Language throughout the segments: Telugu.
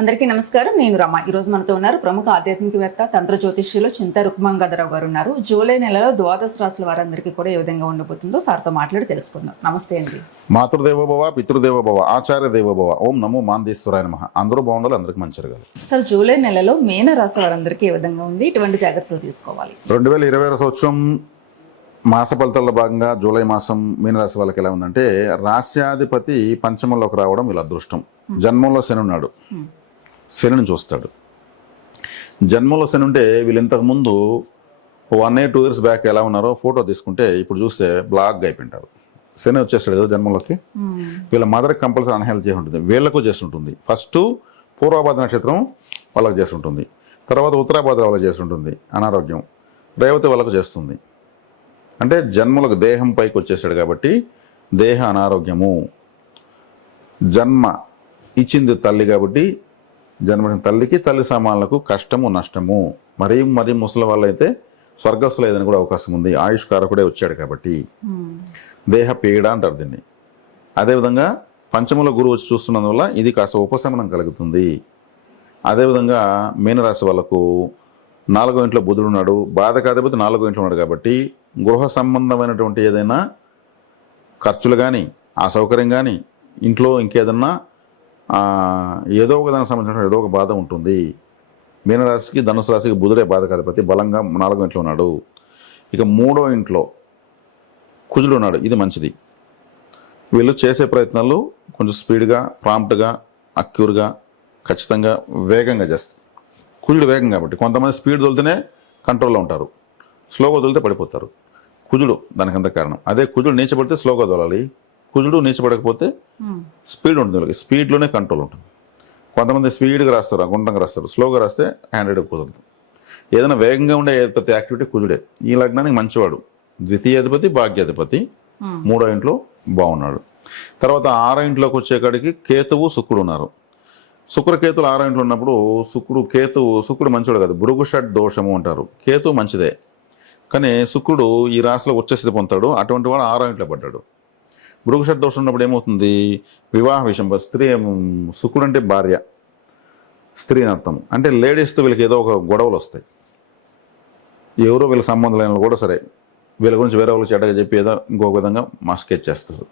అందరికీ నమస్కారం. నేను రమ. ఈ రోజు మనతో ఉన్నారు ప్రముఖ ఆధ్యాత్మికవేత్త, తంత్ర జ్యోతిష్యులు చింతా రుక్మంగధరావు గారు ఉన్నారు. జూలై నెలలో ద్వాదశ రాశుల వారందరికీ కూడా ఏ విధంగా ఉండబోతుందో సార్తో మాట్లాడి తెలుసుకుందాం. నమస్తే అండి. మాతృదేవోభవ, పితృదేవోభవ, ఆచార్య దేవోభవ. ఓం నమో మాందేశ్వరాయ నమః. అందరూ బాగుండాలి, అందరికీ మంచి జరగాలి. సార్, జూలై నెలలో మీన రాశి వారందరికీ ఏ విధంగా ఉంది, ఇటువంటి జాగ్రత్తలు తీసుకోవాలి? 2020 సంవత్సరం మాస ఫలితాల్లో భాగంగా జూలై మాసం మీనరాశి వాళ్ళకి ఎలా ఉందంటే, రాశ్యాధిపతి పంచమంలోకి రావడం వీళ్ళ అదృష్టం. జన్మంలో శని ఉన్నాడు, శనిని చూస్తాడు. జన్మంలో శని ఉంటే వీళ్ళు ఇంతకుముందు 1 year 2 years బ్యాక్ ఎలా ఉన్నారో ఫోటో తీసుకుంటే ఇప్పుడు చూస్తే బ్లాక్గా అయిపోయింటారు. శని వచ్చేస్తాడు కదా జన్మంలోకి. వీళ్ళ మదర్కి కంపల్సరీ అన్హెల్త్ చేసి ఉంటుంది, వీళ్ళకు చేస్తుంటుంది. ఫస్ట్ పూర్వభాద్ర నక్షత్రం వాళ్ళకి చేస్తుంటుంది, తర్వాత ఉత్తరాభాద్ర వాళ్ళకి చేస్తుంటుంది అనారోగ్యం, రేవతి వాళ్ళకు చేస్తుంది. అంటే జన్మలకు దేహం పైకి వచ్చేసాడు కాబట్టి దేహ అనారోగ్యము. జన్మ ఇచ్చింది తల్లి కాబట్టి జన్మడిన తల్లికి, తల్లి సమానులకు కష్టము నష్టము. మరీ ముసలి వాళ్ళైతే స్వర్గస్థులు ఏదని కూడా అవకాశం ఉంది. ఆయుష్కారకుడే వచ్చాడు కాబట్టి దేహ పీడ అంటారు దీన్ని. అదేవిధంగా పంచముల గురువు వచ్చి చూస్తున్నందువల్ల ఇది కాస్త ఉపశమనం కలుగుతుంది. అదేవిధంగా మీనరాశి వాళ్ళకు 4వ ఇంట్లో బుధుడు ఉన్నాడు, బాధకాధిపతి 4వ ఇంట్లో ఉన్నాడు కాబట్టి గృహ సంబంధమైనటువంటి ఏదైనా ఖర్చులు కానీ, ఆ సౌకర్యం కానీ, ఇంట్లో ఇంకేదన్నా ఏదో ఒక దానికి సంబంధించిన ఏదో ఒక బాధ ఉంటుంది. మీనరాశికి, ధనుసు రాశికి బుధుడే బాధకాధిపతి, బలంగా 4వ ఇంట్లో ఉన్నాడు. ఇక 3వ ఇంట్లో కుజుడు ఉన్నాడు, ఇది మంచిది. వీళ్ళు చేసే ప్రయత్నాలు కొంచెం స్పీడ్గా, ప్రాంప్ట్గా, అక్యూర్గా, ఖచ్చితంగా వేగంగా చేస్తారు. కుజుడు వేగం కాబట్టి కొంతమంది స్పీడ్ తోలితేనే కంట్రోల్లో ఉంటారు, స్లోగా తోలితే పడిపోతారు. కుజుడు దానికంత కారణం. అదే కుజుడు నీచపడితే స్లోగా తోలాలి, కుజుడు నీచపడకపోతే స్పీడ్ ఉంటుంది, స్పీడ్లోనే కంట్రోల్ ఉంటుంది. కొంతమంది స్పీడ్గా రాస్తారు, గుండ్రంగా రాస్తారు, స్లోగా రాస్తే హ్యాండెడ్ కుదరదు. ఏదైనా వేగంగా ఉండే ప్రతి యాక్టివిటీ కుజుడే. ఈ లగ్నానికి మంచివాడు, ద్వితీయాధిపతి, భాగ్యాధిపతి, 3వ ఇంట్లో బాగున్నాడు. తర్వాత 6వ ఇంట్లోకి వచ్చేకాడికి కేతువు, శుక్రుడు ఉన్నారు. శుక్రకేతులు 6వ ఇంట్లో ఉన్నప్పుడు శుక్రుడు మంచివాడు కాదు, భృగుషడ్ దోషము అంటారు. కేతు మంచిదే, కానీ శుక్రుడు ఈ రాశిలో ఉచ్చస్థితి పొందుతాడు. అటువంటి వాడు 6వ ఇంట్లో పడ్డాడు. భృగుషడ్ దోషం ఉన్నప్పుడు ఏమవుతుంది, వివాహ విషయం. శుక్రుడు అంటే భార్య, స్త్రీ అని అర్థం. అంటే లేడీస్తో వీళ్ళకి ఏదో ఒక గొడవలు వస్తాయి. ఎవరో వీళ్ళకి సంబంధం లేని కూడా సరే వీళ్ళ గురించి వేరే వాళ్ళు చెడ్డగా చెప్పి ఏదో ఇంకొక విధంగా స్కెచ్ చేస్తారు.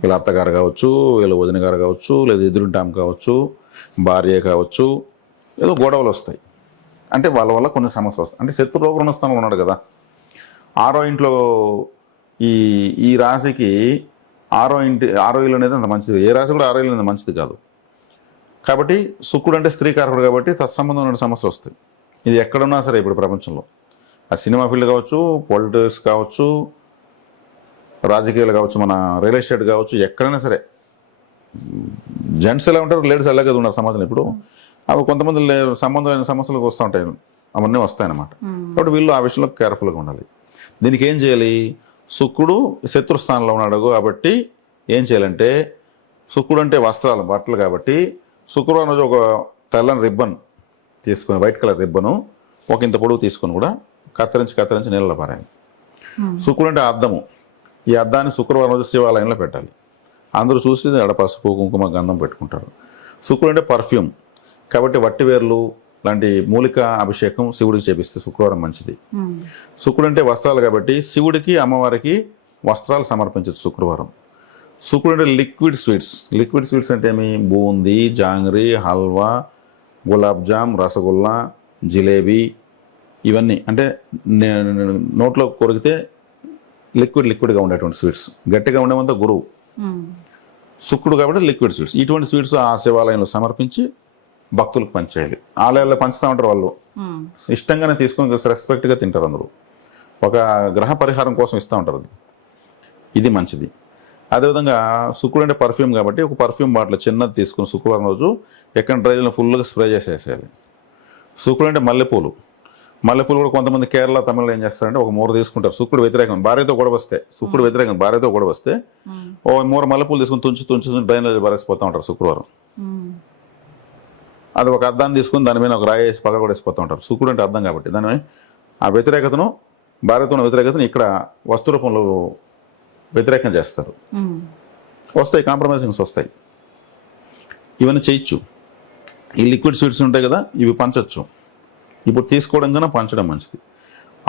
వీళ్ళ అత్తగారు కావచ్చు, వీళ్ళ వదిన గారు కావచ్చు, లేదా ఎదురుంటాం కావచ్చు, భార్య కావచ్చు, ఏదో గొడవలు వస్తాయి. అంటే వాళ్ళ వల్ల కొన్ని సమస్యలు వస్తాయి. అంటే శత్రువు రుణస్థానంలో ఉన్నాడు కదా. 6వ ఇంట్లో ఈ రాశికి 6వ ఇల్లు అనేది అంత మంచిది. ఏ రాశి కూడా 6వ ఇల్లు అనేది మంచిది కాదు. కాబట్టి శుక్రుడు అంటే స్త్రీ కారకుడు కాబట్టి తత్సంబంధమైన సమస్యలు వస్తాయి. ఇది ఎక్కడున్నా సరే ఇప్పుడు ప్రపంచంలో, ఆ సినిమా ఫీల్డ్ కావచ్చు, పొలిటిక్స్ కావచ్చు, రాజకీయాలు కావచ్చు, మన రియల్ ఎస్టేట్ కావచ్చు, ఎక్కడైనా సరే జెంట్స్ ఎలా ఉంటారు, లేడీస్ ఎలా కదా ఉన్నారు సమాజంలో. ఇప్పుడు అవి కొంతమంది సంబంధమైన సమస్యలకు వస్తూ ఉంటాయి, అవన్నీ వస్తాయన్నమాట. కాబట్టి వీళ్ళు ఆ విషయంలో కేర్ఫుల్గా ఉండాలి. దీనికి ఏం చేయాలి, శుక్రుడు శత్రుస్థానంలో ఉన్నాడు కాబట్టి ఏం చేయాలంటే, శుక్రుడు అంటే వస్త్రాలు, బట్టలు కాబట్టి శుక్రవారం రోజు ఒక తెల్లని రిబ్బన్ తీసుకొని, వైట్ కలర్ రిబ్బను ఒక ఇంత పొడవు తీసుకొని కూడా కత్తిరించి నీళ్ళలో పారాలి. శుక్రుడు అంటే అద్దము, ఈ అద్దాన్ని శుక్రవారం రోజు శివాలయంలో పెట్టాలి. అందరూ చూసి ఆడ పసుపు, కుంకుమ, గంధం పెట్టుకుంటారు. శుక్రుడు అంటే పర్ఫ్యూమ్ కాబట్టి వట్టివేర్లు లాంటి మూలిక అభిషేకం శివుడికి చేపిస్తే శుక్రవారం మంచిది. శుక్రుడు అంటే వస్త్రాలు కాబట్టి శివుడికి, అమ్మవారికి వస్త్రాలు సమర్పించచ్చు శుక్రవారం. శుక్రుడు అంటే లిక్విడ్ స్వీట్స్ అంటే ఏమి, బూందీ, జాంగ్రీ, హల్వా, గులాబ్ జామ్, రసగుల్లా, జిలేబీ, ఇవన్నీ అంటే నోట్లో కొరికితే లిక్విడ్గా ఉండేటువంటి స్వీట్స్. గట్టిగా ఉండేవంతా గురువు శుక్రుడు కాబట్టి లిక్విడ్ స్వీట్స్. ఇటువంటి స్వీట్స్ ఆ శివాలయంలో సమర్పించి భక్తులకు పంచేయాలి. ఆలయాల్లో పంచుతూ ఉంటారు వాళ్ళు, ఇష్టంగానే తీసుకొని రెస్పెక్ట్గా తింటారు అందరూ. ఒక గ్రహ పరిహారం కోసం ఇస్తూ ఉంటారు, ఇది మంచిది. అదేవిధంగా శుక్రుడు అంటే పర్ఫ్యూమ్ కాబట్టి ఒక పర్ఫ్యూమ్ బాటిల్ చిన్నది తీసుకుని శుక్రవారం రోజు ఎక్కడ డ్రైజ్లో ఫుల్గా స్ప్రే చేసేసేయాలి. శుక్రుడు అంటే మల్లెపూలు కూడా కొంతమంది కేరళ, తమిళ ఏం చేస్తారంటే ఒక మూర తీసుకుంటారు. శుక్రుడు వ్యతిరేకం భార్యతో గొడవ వస్తే ఓ మూర మల్లెపూలు తీసుకుని తుంచి డ్రైనేజ్ బారేసిపోతూ ఉంటారు శుక్రవారం. అది ఒక అర్థాన్ని తీసుకుని దాని మీద ఒక రాయి వేసి పగ కూడా వేసిపోతూ ఉంటారు. శుక్రుడు అంటే అర్థం కాబట్టి దాని ఆ వ్యతిరేకతను, భార్యతో ఉన్న వ్యతిరేకతను ఇక్కడ వస్తు రూపంలో వ్యతిరేకం చేస్తారు. వస్తాయి, కాంప్రమైజింగ్స్ వస్తాయి. ఇవన్నీ చేయొచ్చు. ఈ లిక్విడ్ స్వీట్స్ ఉంటాయి కదా, ఇవి పంచవచ్చు. ఇప్పుడు తీసుకోవడం కన్నా పంచడం మంచిది.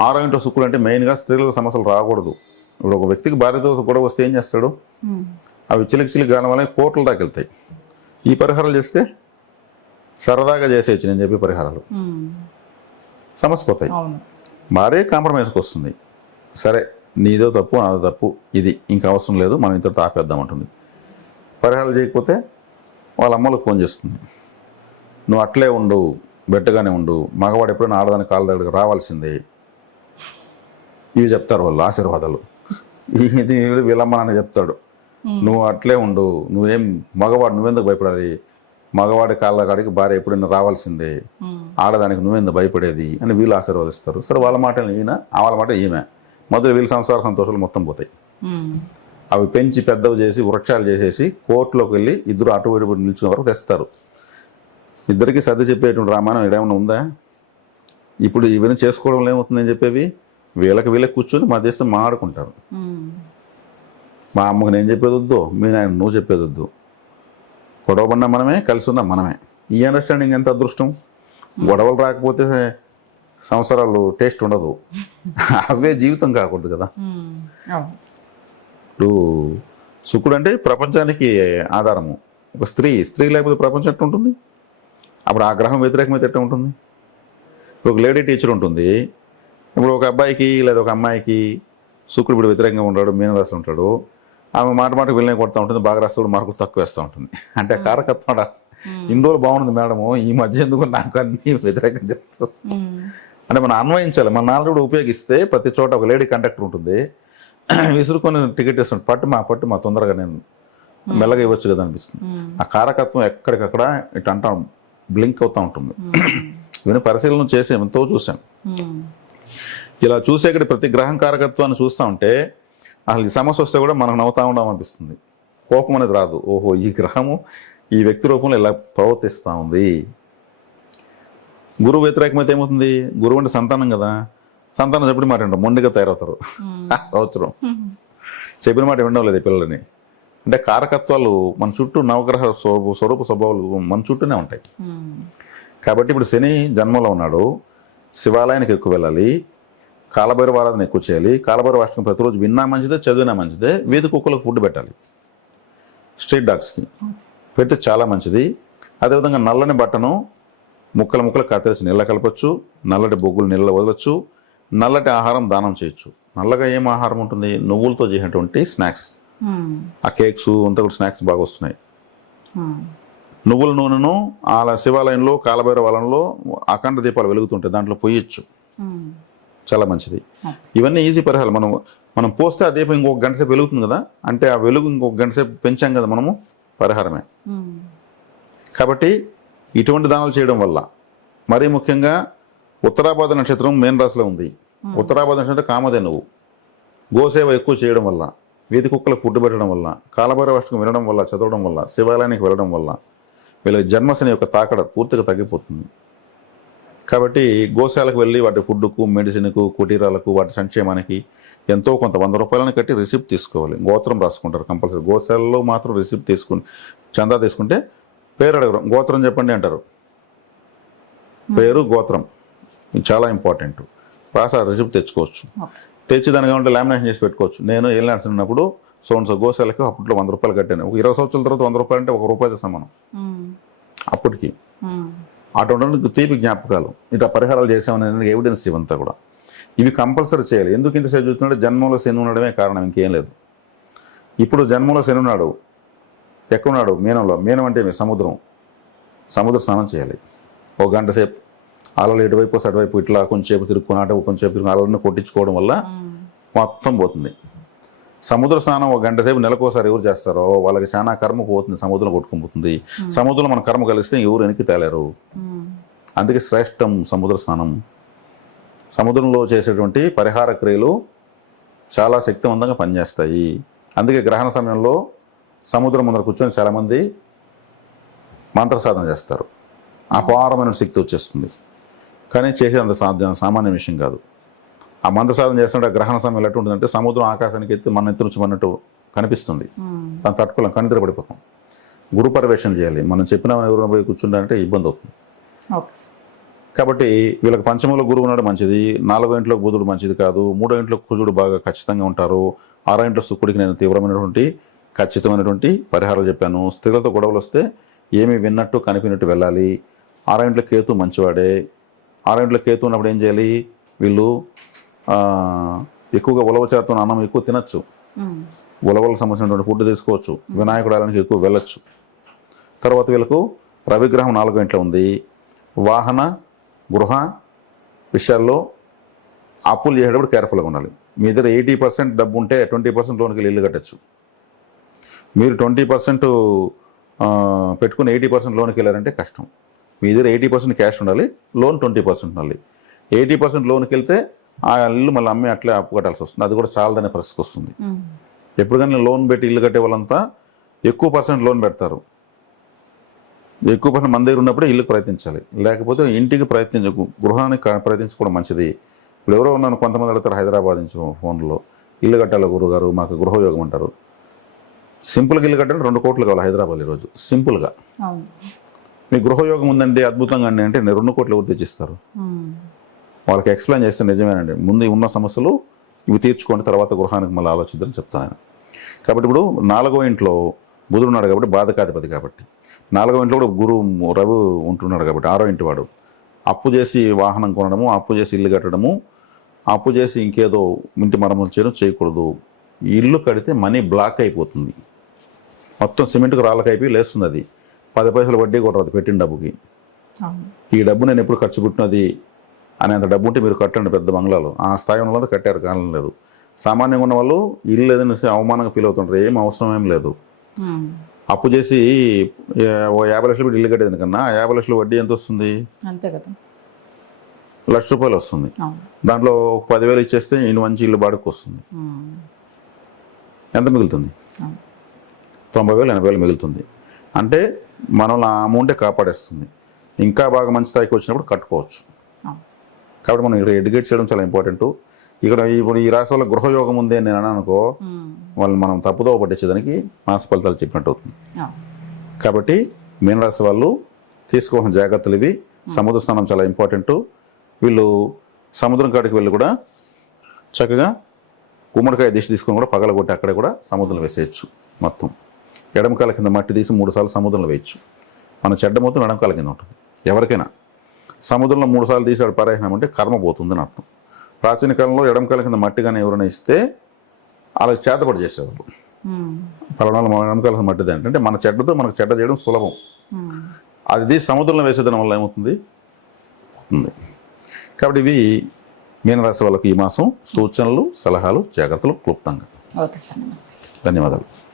6వ ఇంట్లో శుక్రుడు అంటే మెయిన్గా స్త్రీలకు సమస్యలు రాకూడదు. ఇప్పుడు ఒక వ్యక్తికి భార్యతో కూడా వస్తే ఏం చేస్తాడు, అవి చిలికి గాలం వల్ల కోట్ల దాకా వెళ్తాయి. ఈ పరిహారాలు చేస్తే సరదాగా చేసేయచ్చు. నేను చెప్పే పరిహారాలు సమస్య పోతాయి. భార్య కాంప్రమైజ్కి వస్తుంది. సరే నీదో తప్పు నాదో తప్పు, ఇది ఇంకా అవసరం లేదు, మనం ఇంత ఆపేద్దామంటుంది. పరిహారాలు చేయకపోతే వాళ్ళ అమ్మలకు ఫోన్ చేస్తుంది, నువ్వు అట్లే ఉండు, బెట్టగానే ఉండు, మగవాడు ఎప్పుడైనా ఆడదానికి కాళ్ళ దగ్గరికి రావాల్సిందే. ఇవి చెప్తారు వాళ్ళు ఆశీర్వాదాలు. ఇది వీళ్ళమ్మ నాన్న చెప్తాడు, నువ్వు అట్లే ఉండు, నువ్వేం మగవాడు, నువ్వెందుకు భయపడాలి, మగవాడి కాళ్ళ కాడికి భార్య ఎప్పుడైనా రావాల్సిందే, ఆడదానికి నువ్వెందుకు భయపడేది అని వీళ్ళు ఆశీర్వదిస్తారు. సరే వాళ్ళ మాట ఈయన, వాళ్ళ మాట ఈమె, మొదలు వీళ్ళ సంసార సంతోషాలు మొత్తం పోతాయి. అవి పెంచి పెద్దవి చేసి వృక్షాలు చేసేసి కోర్టులోకి వెళ్ళి ఇద్దరు అటు ఇటు నిల్చుకున్న వరకు తెస్తారు. ఇద్దరికి సర్ది చెప్పేటువంటి రామాయణం ఏమైనా ఉందా? ఇప్పుడు ఇవన్నీ చేసుకోవడం ఏమవుతుందని చెప్పేవి వీళ్ళకి కూర్చొని మా దేశం మాట్లాడుకుంటారు. మా అమ్మకు నేను చెప్పేది వద్దు, మీ నాయన నువ్వు చెప్పేది వద్దు, గొడవ పడినా మనమే, కలిసి ఉన్నా మనమే. ఈ అండర్స్టాండింగ్ ఎంత అదృష్టం. గొడవలు రాకపోతే సంవత్సరాలు టేస్ట్ ఉండదు, అవే జీవితం కాకూడదు కదా. ఇప్పుడు శుక్రుడు అంటే ప్రపంచానికి ఆధారము. ఒక స్త్రీ లేకపోతే ప్రపంచం ఎట్లా ఉంటుంది? అప్పుడు ఆ గ్రహం వ్యతిరేకమైతే ఎట్లా ఉంటుంది? ఒక లేడీ టీచర్ ఉంటుంది, ఇప్పుడు ఒక అబ్బాయికి లేదా ఒక అమ్మాయికి శుక్రుడు ఇప్పుడు వ్యతిరేకంగా ఉంటాడు, మీనరాశి ఉంటాడు, ఆమె మాటకు వెళ్ళనే కొడుతూ ఉంటుంది, బాగా రాస్తాడు, మార్కులు తక్కువ వేస్తూ ఉంటుంది. అంటే కారకత్వం ఇన్ని రోజులు బాగుంది మేడము, ఈ మధ్య ఎందుకు నాకు అన్ని వ్యతిరేకం చేస్తాం అంటే మనం అన్వయించాలి. మన నాన్న కూడా ఉపయోగిస్తే ప్రతి చోట ఒక లేడీ కండక్టర్ ఉంటుంది, విసురుకొని టికెట్ ఇస్తుంది, పట్టు మా తొందరగా నేను మెల్లగా ఇవ్వచ్చు కదా అనిపిస్తుంది. ఆ కారకత్వం ఎక్కడికక్కడ ఇటు అంటాం బ్లింక్ అవుతూ ఉంటుంది. ఇవన్నీ పరిశీలన చేసి ఎంతో చూసాం. ఇలా చూసే ఇక్కడ ప్రతి గ్రహం కారకత్వాన్ని చూస్తూ ఉంటే అసలు ఈ సమస్య వస్తే కూడా మనకు నవ్వుతా ఉండాం అనిపిస్తుంది. కోపం అనేది రాదు. ఓహో, ఈ గ్రహము ఈ వ్యక్తి రూపంలో ఇలా ప్రవర్తిస్తూ ఉంది. గురువు వ్యతిరేకమైతే ఏమవుతుంది? గురువు అంటే సంతానం కదా, సంతానం చెప్పిన మాట వింటాం, మొండిగా తయారవుతారు. సంవత్సరం చెప్పిన మాట వినడం లేదు పిల్లలని. అంటే కారకత్వాలు మన చుట్టూ నవగ్రహ స్వరూప స్వభావాలు మన చుట్టూనే ఉంటాయి. కాబట్టి ఇప్పుడు శని జన్మలో ఉన్నాడు, శివాలయానికి ఎక్కువ వెళ్ళాలి, కాలభైరవ ఆరాధన ఎక్కువ చేయాలి. కాలభైరవ అష్టకం ప్రతిరోజు విన్నా మంచిదే, చదివినా మంచిదే. వీధి కుక్కలకు ఫుడ్ పెట్టాలి, స్ట్రీట్ డాగ్స్కి పెడితే చాలా మంచిది. అదేవిధంగా నల్లని బట్టను ముక్కలు కత్తిరించి నీళ్ళ కలపచ్చు, నల్లటి బొగ్గులు నీళ్ళ వదలచ్చు, నల్లటి ఆహారం దానం చేయొచ్చు. నల్లగా ఏం ఆహారం ఉంటుంది? నువ్వులతో చేసినటువంటి స్నాక్స్, ఆ కేక్స్ అంతా కూడా స్నాక్స్ బాగా వస్తున్నాయి. నువ్వుల నూనెను అలా శివాలయంలో కాలభైరవాలయంలో అఖండ దీపాలు వెలుగుతుంటాయి, దాంట్లో పొయ్యొచ్చు, చాలా మంచిది. ఇవన్నీ ఈజీ పరిహారాలు. మనం పోస్తే ఆ దీపం ఇంకొక గంట సేపు వెలుగుతుంది కదా, అంటే ఆ వెలుగు ఇంకొక గంట సేపు పెంచాం కదా మనము, పరిహారమే. కాబట్టి ఇటువంటి దానాలు చేయడం వల్ల, మరీ ముఖ్యంగా ఉత్తరాభాద నక్షత్రం మేన రాశిలో ఉంది. ఉత్తరాభాద నక్షత్రం కామధేనువు. గోసేవ ఎక్కువ చేయడం వల్ల, వీధి కుక్కలకు ఫుడ్ పెట్టడం వల్ల, కాలభైరవ అష్టకం వినడం వల్ల, చదవడం వల్ల, శివాలయానికి వెళ్ళడం వల్ల వీళ్ళ జన్మశని యొక్క తాకడ పూర్తిగా తగ్గిపోతుంది. కాబట్టి గోశాలకు వెళ్ళి వాటి ఫుడ్కు, మెడిసిన్కు, కుటీరాలకు, వాటి సంక్షేమానికి ఎంతో కొంత 100 రూపాయలను కట్టి రిసిప్ట్ తీసుకోవాలి. గోత్రం రాసుకుంటారు కంపల్సరీ. గోశాలలో మాత్రం రిసిప్ట్ తీసుకుని చందా తీసుకుంటే పేరు అడగరు, గోత్రం చెప్పండి అంటారు. పేరు గోత్రం చాలా ఇంపార్టెంట్. రాసి రిసిప్ట్ తెచ్చుకోవచ్చు. తెచ్చి దానికి ఏమంటే లామినేషన్ చేసి పెట్టుకోవచ్చు. నేను ఏం ఉన్నప్పుడు సోన్స్ గోశాలకు అప్పట్లో 100 రూపాయలు కట్టాను. ఒక 20 సంవత్సరాల తర్వాత 100 రూపాయలు అంటే ₹1 సమానం అప్పటికి. అటువంటి తీపి జ్ఞాపకాలు. ఇట్లా పరిహారాలు చేసామనేది ఎవిడెన్స్ ఇవంతా కూడా. ఇవి కంపల్సరీ చేయాలి. ఎందుకు ఇంత సేపు చూస్తున్నాడు? జన్మంలో శని ఉండడమే కారణం, ఇంకేం లేదు. ఇప్పుడు జన్మంలో శని ఉన్నాడు, ఎక్కడున్నాడు? మీనంలో. మీనం అంటే సముద్ర స్నానం చేయాలి. 1 గంట సేపు అలలు ఎటువైపు అటువైపు ఇట్లా కొంచెంసేపు తిరుక్కుని అటు కొంచెంసేపు తిరుక్కుని అలలను కొట్టించుకోవడం వల్ల మొత్తం పోతుంది. సముద్ర స్నానం 1 గంట సేపు నెలకోసారి ఎవరు చేస్తారో వాళ్ళకి చాలా కర్మ పోతుంది, సముద్రం కొట్టుకుపోతుంది. సముద్రంలో మన కర్మ కలిస్తే ఎవరు వెనక్కి తేలేరు. అందుకే శ్రేష్టం సముద్ర స్నానం. సముద్రంలో చేసేటువంటి పరిహార క్రియలు చాలా శక్తివంతంగా పనిచేస్తాయి. అందుకే గ్రహణ సమయంలో సముద్రం ముందర కూర్చొని చాలామంది మంత్ర సాధన చేస్తారు. అపారమైన శక్తి వచ్చేస్తుంది. కానీ చేసేంత సామాన్య విషయం కాదు. ఆ మంత్ర సాధన చేస్తుంటే గ్రహణ సమయంలో ఎట్టు ఉంటుందంటే సముద్రం ఆకాశానికి ఎత్తి మన ఎత్తు నుంచి మన్నట్టు కనిపిస్తుంది. దాన్ని తట్టుకోలేం, కనిద్ర పడిపోతాం. గురు పర్యవేక్షణ చేయాలి. మనం చెప్పిన ఎవరైనా పోయి కూర్చుంటారంటే ఇబ్బంది అవుతుంది. Okay sir. కాబట్టి వీళ్ళకి పంచమంలో గురువు ఉన్నాడు మంచిది, 4వ ఇంట్లో బుధుడు మంచిది కాదు, 3వ ఇంట్లో కుజుడు బాగా ఖచ్చితంగా ఉంటారు, 6వ ఇంట్లో శుక్రుడికి నేను తీవ్రమైనటువంటి ఖచ్చితమైనటువంటి పరిహారాలు చెప్పాను. స్త్రీలతో గొడవలు వస్తే ఏమి విన్నట్టు కనిపినట్టు వెళ్ళాలి. 6వ ఇంట్లో కేతు మంచివాడే. 6వ ఇంట్లో కేతు ఉన్నప్పుడు ఏం చేయాలి, వీళ్ళు ఎక్కువగా ఉలవచారుతో అన్నం ఎక్కువ తినచ్చు, ఉలవలకు సంబంధించినటువంటి ఫుడ్ తీసుకోవచ్చు, వినాయకుడు ఆలయానికి ఎక్కువ వెళ్ళొచ్చు. తర్వాత వీళ్ళకు రవిగ్రహం 4వ ఇంట్లో ఉంది. వాహన గృహ విషయాల్లో అప్పులు చేసేటప్పుడు కేర్ఫుల్గా ఉండాలి. మీ దగ్గర 80% డబ్బు ఉంటే 20% లోన్కి వెళ్ళి ఇల్లు కట్టచ్చు. మీరు 20% పెట్టుకుని 80% లోన్కి వెళ్ళారంటే కష్టం. మీ దగ్గర 80% క్యాష్ ఉండాలి, లోన్ 20% ఉండాలి. 80% లోన్కి వెళ్తే ఆ ఇల్లు మళ్ళీ అమ్మి అట్లే అప్పు కట్టాల్సి వస్తుంది. అది కూడా చాలదనే పరిస్థితి వస్తుంది. ఎప్పుడు కానీ లోన్ పెట్టి ఇల్లు కట్టే వాళ్ళంతా ఎక్కువ పర్సెంట్ లోన్ పెడతారు. ఎక్కువ పర్సెంట్ మన దగ్గర ఉన్నప్పుడే ఇల్లుకి ప్రయత్నించాలి, లేకపోతే ఇంటికి గృహానికి ప్రయత్నించుకోవడం మంచిది. ఇప్పుడు ఎవరో ఉన్నాను కొంతమంది అడుగుతారు హైదరాబాద్ నుంచి ఫోన్లో, ఇల్లు కట్టాలి గురుగారు మాకు గృహయోగం అంటారు. సింపుల్గా ఇల్లు కట్టాలి 2 కోట్లు కావాలి హైదరాబాద్ ఈరోజు సింపుల్గా. మీ గృహయోగం ఉందండి అద్భుతంగా అండి అంటే 2 కోట్లు ఎవరు తెచ్చిస్తారు? వాళ్ళకి ఎక్స్ప్లెయిన్ చేస్తే నిజమేనండి, ముందు ఉన్న సమస్యలు ఇవి తీర్చుకోండి, తర్వాత గృహానికి మళ్ళీ ఆలోచిద్దని చెప్తాను. కాబట్టి ఇప్పుడు 4వ ఇంట్లో బుధుడు ఉన్నాడు కాబట్టి బాధకాధిపతి, కాబట్టి 4వ ఇంట్లో కూడా రవి ఉంటున్నాడు కాబట్టి 6వ ఇంటి వాడు. అప్పు చేసి వాహనం కొనడము, అప్పు చేసి ఇల్లు కట్టడము, అప్పు చేసి ఇంకేదో ఇంటి మరమ్మతులు చేయకూడదు. ఇల్లు కడితే మనీ బ్లాక్ అయిపోతుంది, మొత్తం సిమెంట్కి రాళ్ళకి అయిపోయి లేస్తుంది. అది 10 పైసలు వడ్డీ కూడా రాదు పెట్టిన డబ్బుకి. ఈ డబ్బు నేను ఎప్పుడు ఖర్చు పెట్టినది అనేంత డబ్బు ఉంటే మీరు కట్టండి పెద్ద బంగ్లాలు. ఆ స్థాయి ఉన్న వాళ్ళు కట్టారు, కాలం లేదు. సామాన్యంగా ఉన్న వాళ్ళు ఇల్లు లేదని అవమానంగా ఫీల్ అవుతుంటారు, ఏం అవసరం ఏం లేదు. అప్పు చేసి 50 లక్షలు పెట్టి ఇల్లు కట్టేది కన్నా 50 లక్షలు వడ్డీ ఎంత వస్తుంది? అంతే కదా, ₹1,00,000 వస్తుంది. దాంట్లో 10,000 ఇచ్చేస్తే ఈయన మంచి ఇల్లు బాడుకు వస్తుంది. ఎంత మిగులుతుంది? 90,000 80,000 మిగులుతుంది. అంటే మనల్ని ఆ అమౌంటే కాపాడేస్తుంది. ఇంకా బాగా మంచి స్థాయికి వచ్చినప్పుడు కట్టుకోవచ్చు. కాబట్టి మనం ఇక్కడ ఎడ్యుకేట్ చేయడం చాలా ఇంపార్టెంట్. ఇక్కడ ఇప్పుడు ఈ రాశి వల్ల గృహయోగం ఉంది అని నేను అన్నాను అనుకో, వాళ్ళు మనం తప్పుదో పట్టించేదానికి మాస ఫలితాలు చెప్పినట్టు అవుతుంది. కాబట్టి మీనరాశి వాళ్ళు తీసుకోవాల్సిన జాగ్రత్తలు ఇవి. సముద్ర స్నానం చాలా ఇంపార్టెంట్. వీళ్ళు సముద్రం కాడికి వెళ్ళి కూడా చక్కగా గుమ్మడికాయ దిశ తీసుకొని కూడా పగలగొట్టి అక్కడే కూడా సముద్రంలో వేసేయచ్చు. మొత్తం ఎడమకాల కింద మట్టి తీసి 3 సార్లు సముద్రంలో వేయచ్చు. మన చెడ్డ మొత్తం ఎడమకాల కింద ఉంటుంది. ఎవరికైనా సముద్రంలో 3 సార్లు తీసాడు పారేసినాం అంటే కర్మ పోతుందని అర్థం. ప్రాచీన కాలంలో ఎడమకాల కింద మట్టి కానీ ఎవరైనా ఇస్తే అలా చేతపడి చేసేవాళ్ళు. పలానా ఎడమకాల కింద మట్టిది అంటే మన చెడ్డతో మనకు చెడ్డ చేయడం సులభం. అది సముద్రంలో వేసేదడం వల్ల ఏమవుతుంది? కాబట్టి ఇవి మీనరాశి వాళ్ళకి ఈ మాసం సూచనలు, సలహాలు, జాగ్రత్తలు క్లుప్తంగా. ఓకే సార్, నమస్తే. ధన్యవాదాలు.